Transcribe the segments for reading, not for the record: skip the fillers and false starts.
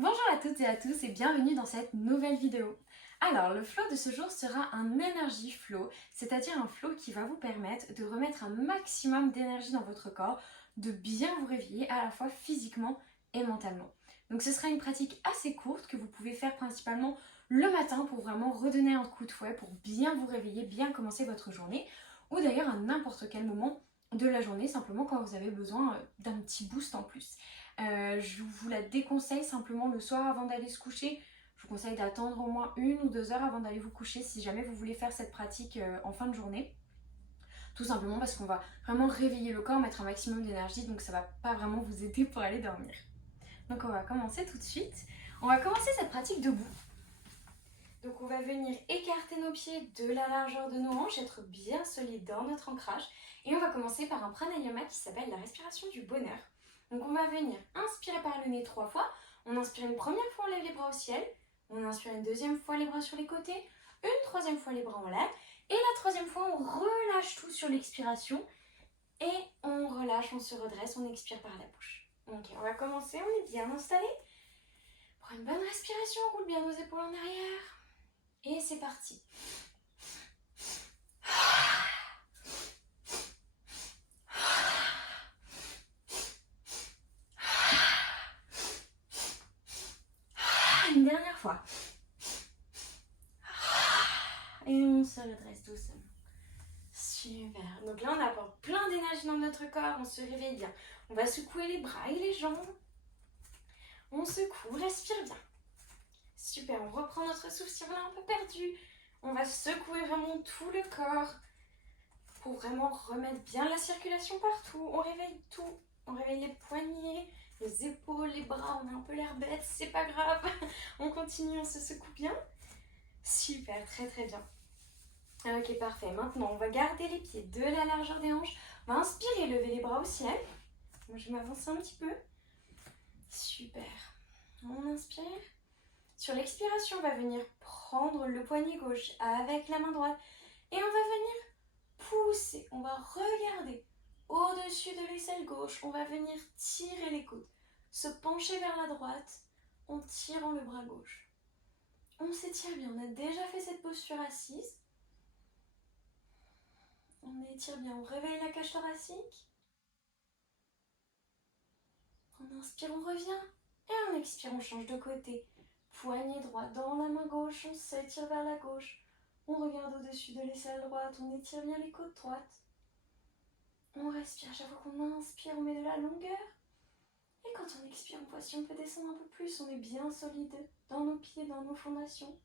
Bonjour à toutes et à tous et bienvenue dans cette nouvelle vidéo. Alors, le flow de ce jour sera un energy flow, c'est-à-dire un flow qui va vous permettre de remettre un maximum d'énergie dans votre corps, de bien vous réveiller à la fois physiquement et mentalement. Donc ce sera une pratique assez courte que vous pouvez faire principalement le matin pour vraiment redonner un coup de fouet, pour bien vous réveiller, bien commencer votre journée, ou d'ailleurs à n'importe quel moment de la journée, simplement quand vous avez besoin d'un petit boost en plus. Je vous la déconseille simplement le soir avant d'aller se coucher. Je vous conseille d'attendre au moins 1 ou 2 heures avant d'aller vous coucher si jamais vous voulez faire cette pratique en fin de journée. Tout simplement parce qu'on va vraiment réveiller le corps, mettre un maximum d'énergie, donc ça va pas vraiment vous aider pour aller dormir. Donc on va commencer tout de suite. On va commencer cette pratique debout. Donc on va venir écarter nos pieds de la largeur de nos hanches, être bien solide dans notre ancrage. Et on va commencer par un pranayama qui s'appelle la respiration du bonheur. Donc on va venir inspirer par le nez 3 fois. On inspire une première fois, on lève les bras au ciel. On inspire une deuxième fois, les bras sur les côtés. Une troisième fois, les bras en l'air. Et la troisième fois, on relâche tout sur l'expiration. Et on relâche, on se redresse, on expire par la bouche. Ok, on va commencer, on est bien installé. Prends une bonne respiration, on roule bien nos épaules en arrière. Et c'est parti. Une dernière fois. Et on se redresse doucement. Super. Donc là, on apporte plein d'énergie dans notre corps. On se réveille bien. On va secouer les bras et les jambes. On secoue, respire bien. Super. On reprend notre souffle si on l'a un peu perdu. On va secouer vraiment tout le corps pour vraiment remettre bien la circulation partout. On réveille tout. On réveille les poignets, les épaules, les bras. On a un peu l'air bête. C'est pas grave. On continue, on se secoue bien. Super, très très bien. Ok, parfait. Maintenant, on va garder les pieds de la largeur des hanches. On va inspirer, lever les bras au ciel. Moi, je vais m'avancer un petit peu. Super. On inspire. Sur l'expiration, on va venir prendre le poignet gauche avec la main droite. Et on va venir pousser. On va regarder au-dessus de l'aisselle gauche. On va venir tirer les coudes. Se pencher vers la droite en tirant le bras gauche. On s'étire bien. On a déjà fait cette posture assise. On étire bien, on réveille la cage thoracique. On inspire, on revient. Et on expire, on change de côté. Poignet droit dans la main gauche, on s'étire vers la gauche. On regarde au-dessus de l'aisselle droite, on étire bien les côtes droites. On respire, chaque fois qu'on inspire, on met de la longueur. Et quand on expire, on voit si on peut descendre un peu plus, on est bien solide dans nos pieds, dans nos fondations.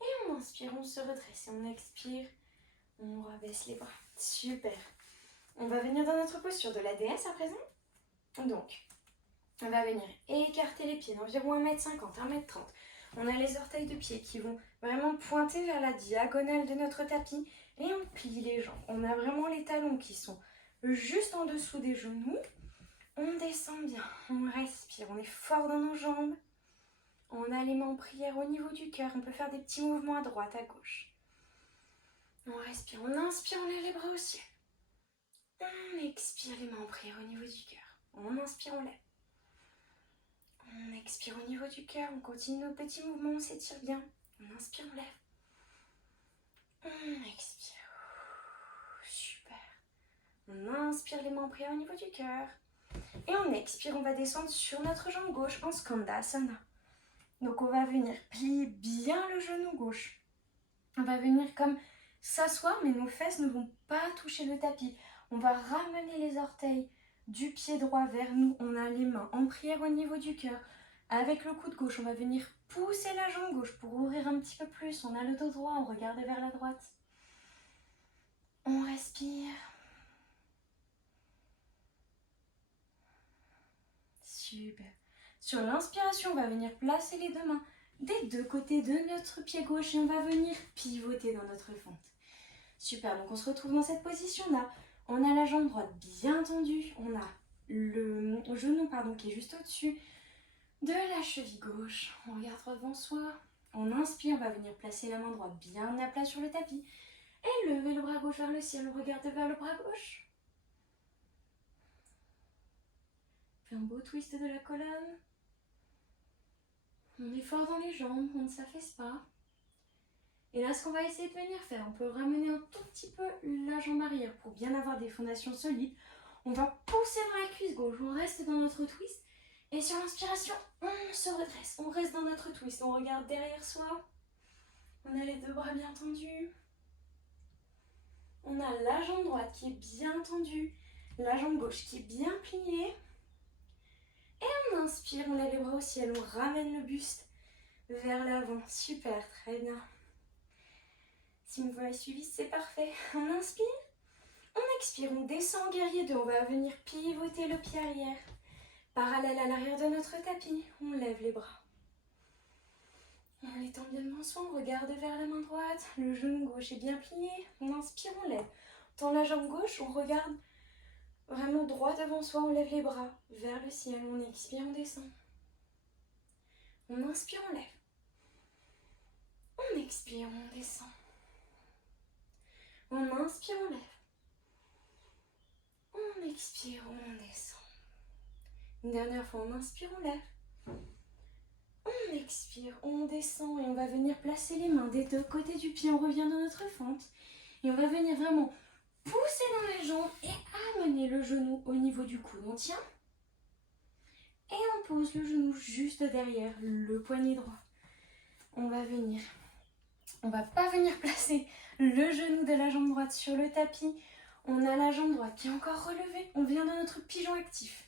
Et on inspire, on se redresse et on expire. On rabaisse les bras. Super. On va venir dans notre posture de la déesse à présent. Donc, on va venir écarter les pieds d'environ 1m50, 1m30. On a les orteils de pied qui vont vraiment pointer vers la diagonale de notre tapis et on plie les jambes. On a vraiment les talons qui sont juste en dessous des genoux. On descend bien, on respire, on est fort dans nos jambes. On a les mains en prière au niveau du cœur. On peut faire des petits mouvements à droite, à gauche. On respire, on inspire, on lève les bras au ciel. On expire, les mains en prière au niveau du cœur. On inspire, on lève. On expire au niveau du cœur, on continue nos petits mouvements, on s'étire bien. On inspire, on lève. On expire. Super. On inspire, les mains en prière au niveau du cœur. Et on expire, on va descendre sur notre jambe gauche en Skandasana. Donc on va venir plier bien le genou gauche. On va venir comme s'asseoir, mais nos fesses ne vont pas toucher le tapis. On va ramener les orteils du pied droit vers nous. On a les mains en prière au niveau du cœur. Avec le coude gauche, on va venir pousser la jambe gauche pour ouvrir un petit peu plus. On a le dos droit, on regarde vers la droite. On respire. Super. Sur l'inspiration, on va venir placer les deux mains des deux côtés de notre pied gauche et on va venir pivoter dans notre fente. Super, donc on se retrouve dans cette position-là. On a la jambe droite bien tendue, on a le genou qui est juste au-dessus de la cheville gauche. On regarde droit devant soi. On inspire, on va venir placer la main droite bien à plat sur le tapis. Et lever le bras gauche vers le ciel, on regarde vers le bras gauche. fait un beau twist de la colonne. On est fort dans les jambes, on ne s'affaisse pas. Et là, ce qu'on va essayer de venir faire, on peut ramener un tout petit peu la jambe arrière pour bien avoir des fondations solides. On va pousser dans la cuisse gauche, on reste dans notre twist. Et sur l'inspiration, on se redresse, on reste dans notre twist. On regarde derrière soi. On a les deux bras bien tendus. On a la jambe droite qui est bien tendue, la jambe gauche qui est bien pliée. Et on inspire, on lève les bras au ciel, on ramène le buste vers l'avant. Super, très bien. Si vous m'avez suivi, c'est parfait. On inspire, on expire, on descend en guerrier 2. On va venir pivoter le pied arrière. Parallèle à l'arrière de notre tapis, on lève les bras. On étend bien devant soi, on regarde vers la main droite. Le genou gauche est bien plié. On inspire, on lève. On tend la jambe gauche, on regarde vraiment droit devant soi, on lève les bras vers le ciel. On expire, on descend. On inspire, on lève. On expire, on descend. On inspire, on lève. On expire, on descend. Une dernière fois, on inspire, on lève. On expire, on descend et on va venir placer les mains des deux côtés du pied. On revient dans notre fente et on va venir vraiment pousser dans les jambes et amener le genou au niveau du coude. On tient et on pose le genou juste derrière le poignet droit. On va pas venir placer le genou de la jambe droite sur le tapis. On a la jambe droite qui est encore relevée. On vient dans notre pigeon actif.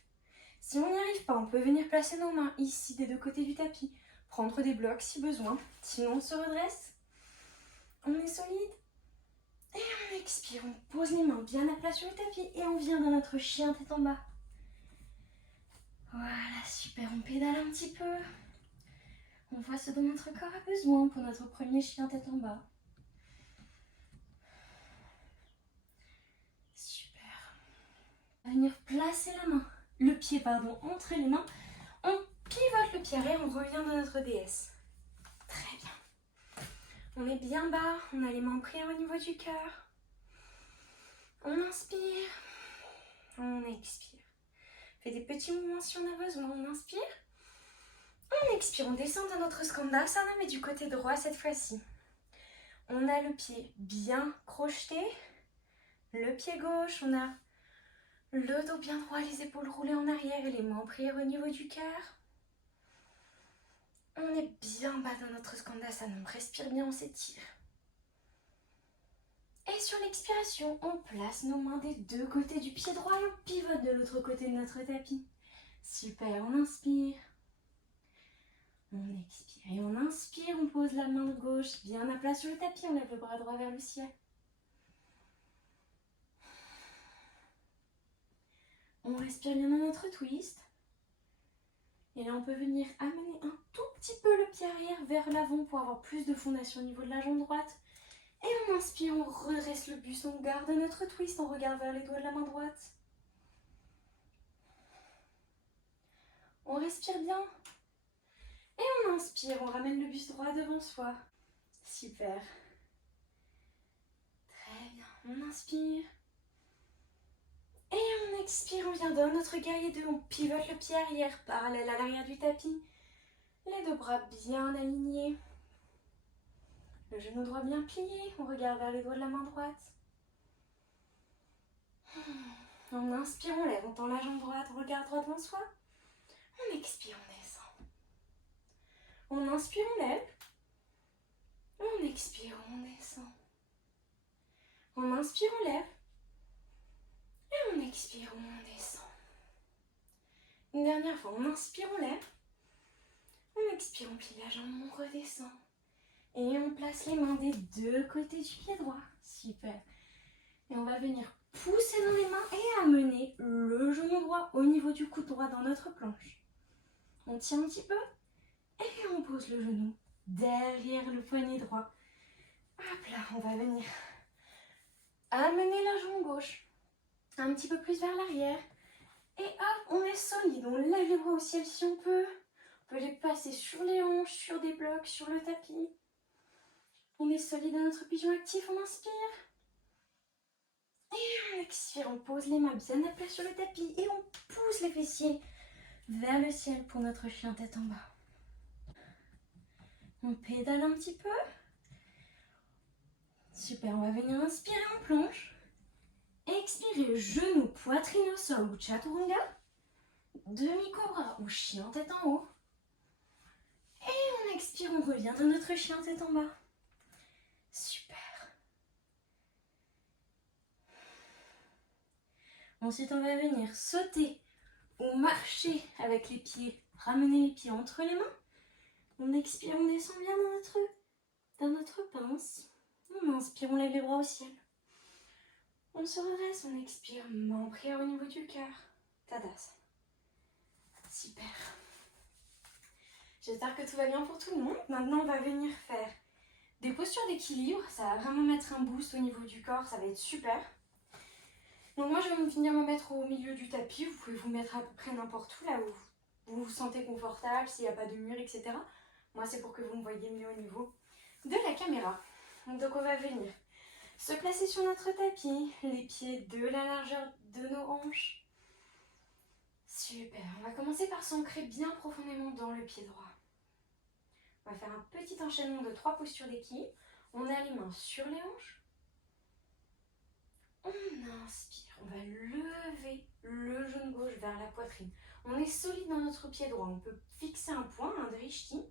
Si on n'y arrive pas, on peut venir placer nos mains ici des deux côtés du tapis. Prendre des blocs si besoin. Sinon, on se redresse. On est solide. Et on expire. On pose les mains bien à plat sur le tapis. Et on vient dans notre chien tête en bas. Voilà, super. On pédale un petit peu. On voit ce dont notre corps a besoin pour notre premier chien tête en bas. Super. On va venir placer le pied entre les mains. On pivote le pied arrière, on revient dans notre déesse. Très bien. On est bien bas, on a les mains prises au niveau du cœur. On inspire, on expire. Fait des petits mouvements si on a besoin. On inspire, on expire, on descend dans notre Skandasana, mais du côté droit cette fois-ci. On a le pied bien crocheté, le pied gauche, on a le dos bien droit, les épaules roulées en arrière et les mains en prière au niveau du cœur. On est bien bas dans notre Skandasana, on respire bien, on s'étire. Et sur l'expiration, on place nos mains des deux côtés du pied droit et on pivote de l'autre côté de notre tapis. Super, on inspire. On expire et on inspire, on pose la main gauche bien à plat sur le tapis, on lève le bras droit vers le ciel. On respire bien dans notre twist. Et là, on peut venir amener un tout petit peu le pied arrière vers l'avant pour avoir plus de fondation au niveau de la jambe droite. Et on inspire, on redresse le buste, on garde notre twist, on regarde vers les doigts de la main droite. On respire bien. Et on inspire, on ramène le buste droit devant soi. Super. Très bien. On inspire. Et on expire, on vient dans notre guerrier 2, on pivote le pied arrière, parallèle à l'arrière du tapis. Les deux bras bien alignés. Le genou droit bien plié, on regarde vers les doigts de la main droite. On inspire, on lève, on tend la jambe droite, on regarde droit devant soi. On expire, on descend. On inspire, on lève. On expire, on descend. On inspire, on lève. Et on expire, on descend. Une dernière fois, on inspire, on lève. On expire, on plie la jambe, on redescend. Et on place les mains des deux côtés du pied droit. Super. Et on va venir pousser dans les mains et amener le genou droit au niveau du coude droit dans notre planche. On tient un petit peu et on pose le genou derrière le poignet droit. Hop là, on va venir amener la jambe gauche un petit peu plus vers l'arrière. Et hop, on est solide. On lève les bras au ciel si on peut. On peut les passer sur les hanches, sur des blocs, sur le tapis. On est solide dans notre pigeon actif, on inspire. Et on expire, on pose les mains bien à plat sur le tapis et on pousse les fessiers vers le ciel pour notre chien tête en bas. On pédale un petit peu. Super, on va venir inspirer en planche. Expirer, genou, poitrine au sol ou chaturanga. Demi-cobra ou chien tête en haut. Et on expire, on revient dans notre chien tête en bas. Super. Ensuite, on va venir sauter ou marcher avec les pieds. Ramener les pieds entre les mains. On expire, on descend bien dans notre pince. On inspire, on lève les bras au ciel. On se redresse, on expire, main en prière au niveau du cœur. Tadasana. Super. J'espère que tout va bien pour tout le monde. Maintenant, on va venir faire des postures d'équilibre. Ça va vraiment mettre un boost au niveau du corps, ça va être super. Donc moi, je vais venir me mettre au milieu du tapis. Vous pouvez vous mettre à peu près n'importe où, là où vous vous sentez confortable, s'il n'y a pas de mur, etc. Moi, c'est pour que vous me voyez mieux au niveau de la caméra. Donc on va venir se placer sur notre tapis, les pieds de la largeur de nos hanches. Super, on va commencer par s'ancrer bien profondément dans le pied droit. On va faire un petit enchaînement de 3 postures d'équilibre. On a les mains sur les hanches. On inspire, on va lever le genou gauche vers la poitrine. On est solide dans notre pied droit, on peut fixer un point, un drishti,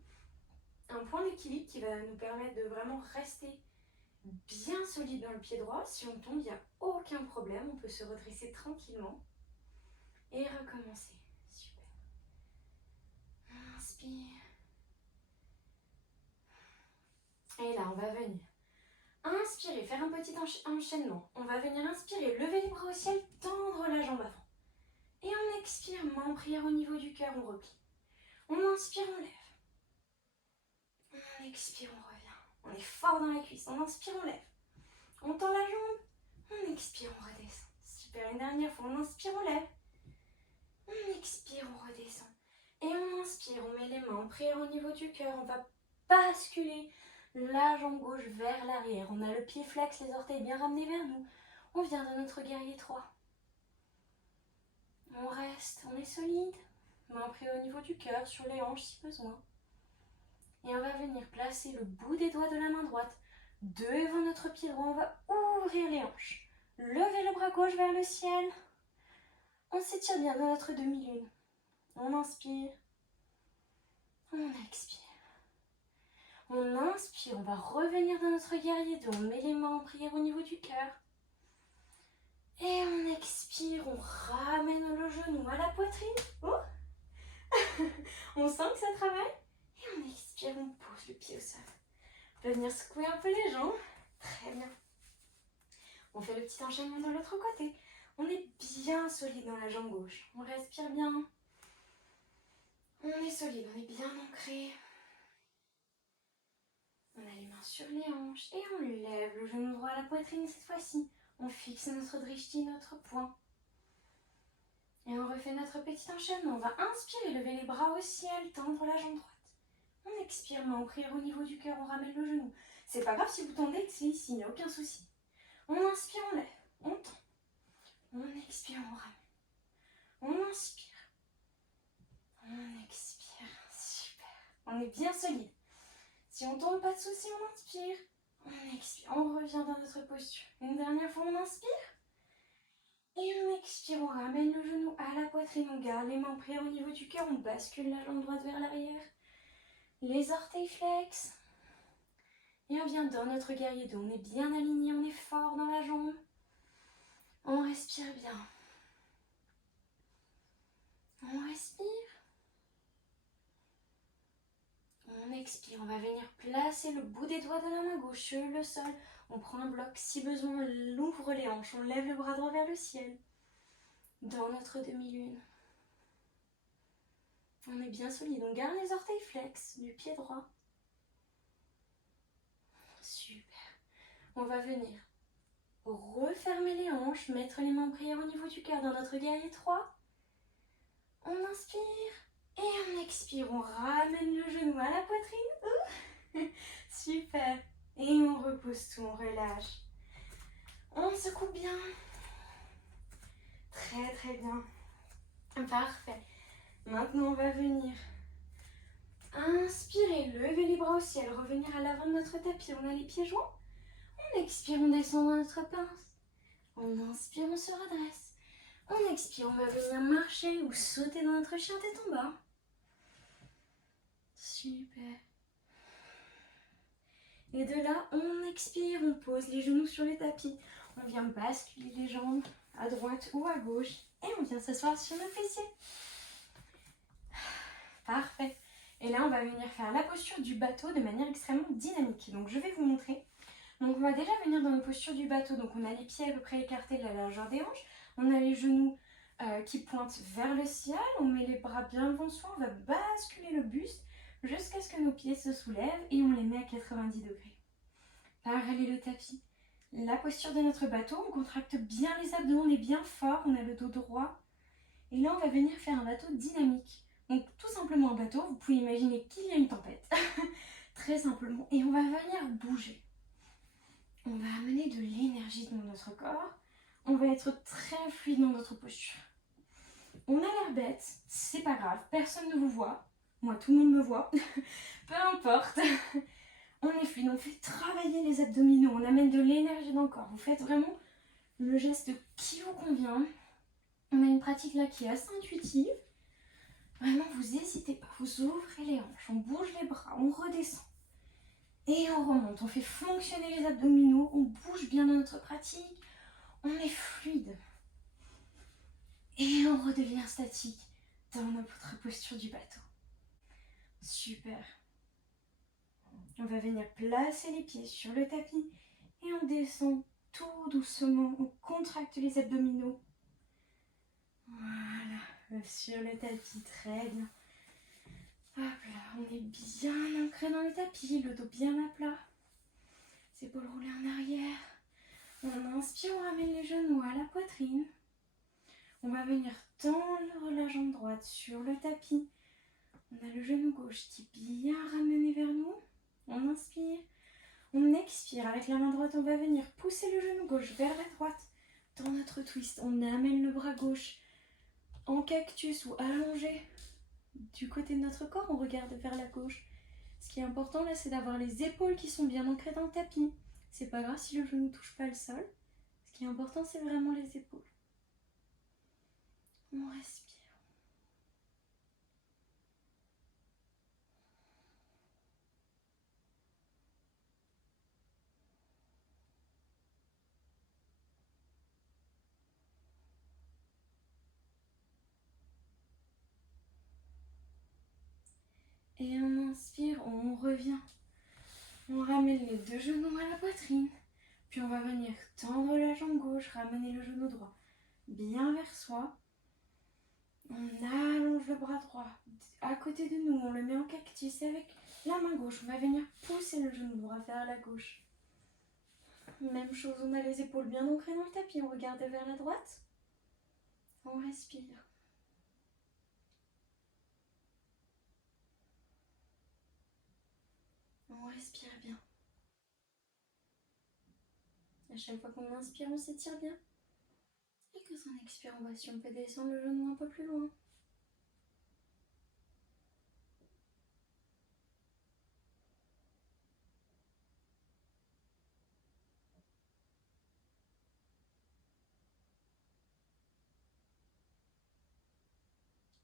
un point d'équilibre qui va nous permettre de vraiment rester bien solide dans le pied droit. Si on tombe, il n'y a aucun problème, on peut se redresser tranquillement et recommencer. Super. Inspire. Et là, on va venir inspirer, faire un petit enchaînement. On va venir inspirer, lever les bras au ciel, tendre la jambe avant. Et on expire, main en prière au niveau du cœur, on replie. On inspire, on lève. On expire, on revient. On est fort dans la cuisse. On inspire, on lève. On tend la jambe. On expire, on redescend. Super, une dernière fois. On inspire, on lève. On expire, on redescend. Et on inspire, on met les mains en prière au niveau du cœur. On va basculer la jambe gauche vers l'arrière. On a le pied flex, les orteils bien ramenés vers nous. On vient dans notre guerrier 3. On reste, on est solide. Main en prière au niveau du cœur, sur les hanches si besoin. Et on va venir placer le bout des doigts de la main droite devant notre pied droit. On va ouvrir les hanches. Lever le bras gauche vers le ciel. On s'étire bien dans notre demi-lune. On inspire. On expire. On inspire. On va revenir dans notre guerrier 2. On met les mains en prière au niveau du cœur. Et on expire. On ramène le genou à la poitrine. Oh. On sent que ça travaille. Et on expire, on pose le pied au sol. On peut venir secouer un peu les jambes. Très bien. On fait le petit enchaînement de l'autre côté. On est bien solide dans la jambe gauche. On respire bien. On est solide, on est bien ancré. On a les mains sur les hanches et on lève le genou droit à la poitrine cette fois-ci. On fixe notre drishti, notre poing. Et on refait notre petit enchaînement. On va inspirer, lever les bras au ciel, tendre la jambe droite. On expire, main en prière au niveau du cœur, on ramène le genou. C'est pas grave si vous tendez, c'est ici, il n'y a aucun souci. On inspire, on lève, on tend. On expire, on ramène. On inspire. On expire, super. On est bien solide. Si on tombe, pas de souci, on inspire. On expire, on revient dans notre posture. Une dernière fois, on inspire. Et on expire, on ramène le genou à la poitrine, on garde les mains en prière au niveau du cœur, on bascule la jambe droite vers l'arrière. Les orteils flex. Et on vient dans notre guerrier 2. On est bien aligné, on est fort dans la jambe. On respire bien. On respire. On expire. On va venir placer le bout des doigts de la main gauche sur le sol. On prend un bloc. Si besoin, on ouvre les hanches. On lève le bras droit vers le ciel. Dans notre demi-lune. On est bien solide. On garde les orteils flex du pied droit. Super. On va venir refermer les hanches, mettre les mains en prière au niveau du cœur dans notre guerrier 3. On inspire et on expire. On ramène le genou à la poitrine. Super. Et on repose tout, on relâche. On secoue bien. Très très bien. Parfait. Maintenant, on va venir inspirer, lever les bras au ciel, revenir à l'avant de notre tapis. On a les pieds joints. On expire, on descend dans notre pince. On inspire, on se redresse. On expire, on va venir marcher ou sauter dans notre chien tête en bas. Super. Et de là, on expire, on pose les genoux sur les tapis. On vient basculer les jambes à droite ou à gauche. Et on vient s'asseoir sur nos fessiers. Parfait. Et là, on va venir faire la posture du bateau de manière extrêmement dynamique. Donc, je vais vous montrer. Donc, on va déjà venir dans la posture du bateau. Donc, on a les pieds à peu près écartés de la largeur des hanches. On a les genoux qui pointent vers le ciel. On met les bras bien devant soi. On va basculer le buste jusqu'à ce que nos pieds se soulèvent et on les met à 90 degrés. Parallèle le tapis. La posture de notre bateau, on contracte bien les abdos, on est bien fort, on a le dos droit. Et là, on va venir faire un bateau dynamique. Donc, tout simplement un bateau, vous pouvez imaginer qu'il y a une tempête. Très simplement. Et on va venir bouger. On va amener de l'énergie dans notre corps. On va être très fluide dans notre posture. On a l'air bête, c'est pas grave, personne ne vous voit. Moi, tout le monde me voit. Peu importe. On est fluide, on fait travailler les abdominaux, on amène de l'énergie dans le corps. Vous faites vraiment le geste qui vous convient. On a une pratique là qui est assez intuitive. Vraiment, vous n'hésitez pas, vous ouvrez les hanches, on bouge les bras, on redescend. Et on remonte, on fait fonctionner les abdominaux, on bouge bien dans notre pratique, on est fluide. Et on redevient statique dans notre posture du bateau. Super. On va venir placer les pieds sur le tapis et on descend tout doucement, on contracte les abdominaux. Voilà, sur le tapis, très bien. Hop là, on est bien ancré dans le tapis, le dos bien à plat. Les épaules roulées en arrière. On inspire, on ramène les genoux à la poitrine. On va venir tendre la jambe droite sur le tapis. On a le genou gauche qui est bien ramené vers nous. On inspire. On expire. Avec la main droite, on va venir pousser le genou gauche vers la droite. Dans notre twist, on amène le bras gauche en cactus ou allongé du côté de notre corps. On regarde vers la gauche. Ce qui est important là, c'est d'avoir les épaules qui sont bien ancrées dans le tapis. C'est pas grave si le genou ne touche pas le sol. Ce qui est important, c'est vraiment les épaules. On respire. Et on inspire, on revient. On ramène les deux genoux à la poitrine. Puis on va venir tendre la jambe gauche, ramener le genou droit bien vers soi. On allonge le bras droit à côté de nous, on le met en cactus. Et avec la main gauche, on va venir pousser le genou droit vers la gauche. Même chose, on a les épaules bien ancrées dans le tapis, on regarde vers la droite. On respire. On respire bien. À chaque fois qu'on inspire, on s'étire bien. Et que son expire, on va si on peut descendre le genou un peu plus loin.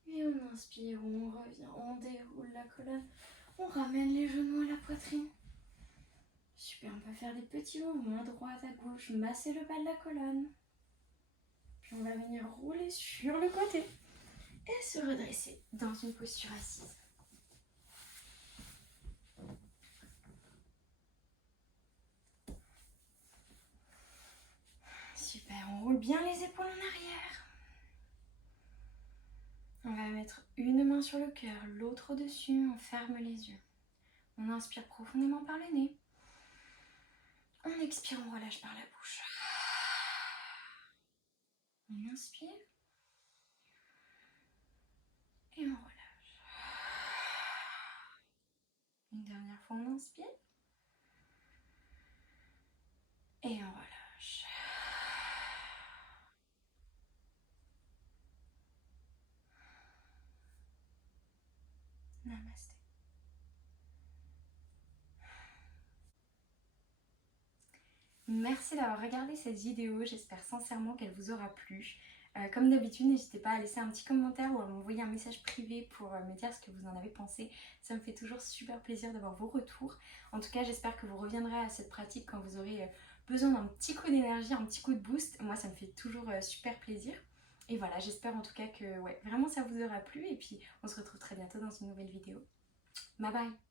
Et on inspire, on revient, on déroule la colonne. On ramène les genoux à la poitrine. Super, on peut faire des petits mouvements à droite, à gauche, masser le bas de la colonne. Puis on va venir rouler sur le côté et se redresser dans une posture assise. Super, on roule bien les épaules en arrière. On va mettre une main sur le cœur, l'autre au-dessus, on ferme les yeux. On inspire profondément par le nez. On expire, on relâche par la bouche. On inspire. Et on relâche. Une dernière fois, on inspire. Et on relâche. Merci d'avoir regardé cette vidéo, j'espère sincèrement qu'elle vous aura plu. Comme d'habitude, n'hésitez pas à laisser un petit commentaire ou à m'envoyer un message privé pour me dire ce que vous en avez pensé. Ça me fait toujours super plaisir d'avoir vos retours. En tout cas, j'espère que vous reviendrez à cette pratique quand vous aurez besoin d'un petit coup d'énergie, un petit coup de boost. Moi, ça me fait toujours super plaisir. Et voilà, j'espère en tout cas que ouais, vraiment ça vous aura plu. Et puis, on se retrouve très bientôt dans une nouvelle vidéo. Bye bye!